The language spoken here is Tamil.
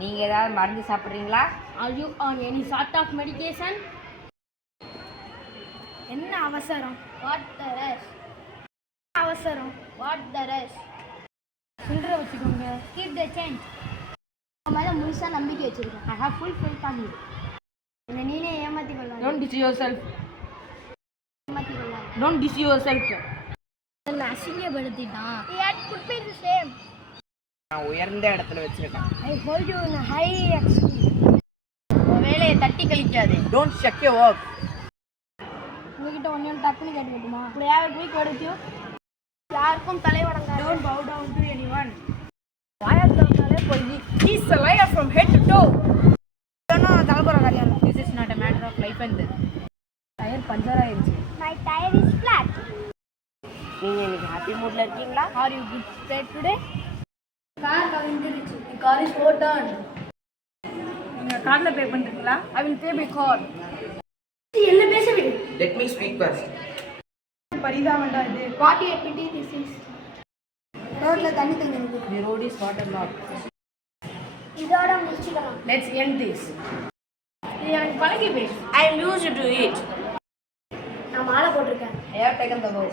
நீங்கள் ஏதாவது மருந்து சாப்பிட்றீங்களா? Are you on any sort of medication? என்ன அவசரம்? What the rest? அவசரம் What the rest? சில்லறை வச்சுக்கோங்க. Keep the change. உன் மேலே முழுசாக நம்பிக்கை வச்சுருக்கேன். I have full faith on you. என்னை நீனே ஏமாத்தி கொள்ளாத. Don't deceive yourself. ஏமாற்றி கொள்ளாத. Don't deceive yourself. என்னை அசிங்கப்படுத்திட்டான். He had put me to shame. நான் உயர்ந்த இடத்துல வச்சிருக்கேன். I hold you in a high esteem. உன் வேலையை தட்டி கழிக்காது. Don't check your work. உங்ககிட்ட ஒன்று டக்குன்னு கேட்டுக்கிட்டுமா? இப்படி யார் போய் கொடுத்தியோ யாருக்கும் தலை வணங்காது. Don't bow down to anyone. வாயால் தலை போய் he's a liar from head to toe. இதெல்லாம் தலைப்புற காரியம். This is not a matter of life and death. Tyre puncture ஆயிடுச்சு. My tire is flat. நீங்கள் இன்னைக்கு ஹாப்பி மூட்ல இருக்கீங்களா? Are you good straight today? Car கவிழ்ந்துருச்சு. Car is overturned. நீங்கள் கார்டில் பே பண்ணுறீங்களா? I will pay by card. என்ன பேச விடு. Let me speak first. பரிதாபம்டா இது. What a pity this is. ரோட்ல தண்ணி தங்கிருக்கு. The road is waterlogged. இதோட முடிச்சுக்கலாம். Let's end this. இது எனக்கு பழகி பேசு. I am used to it. நான் மாலை போட்டிருக்கேன். I have taken the vow.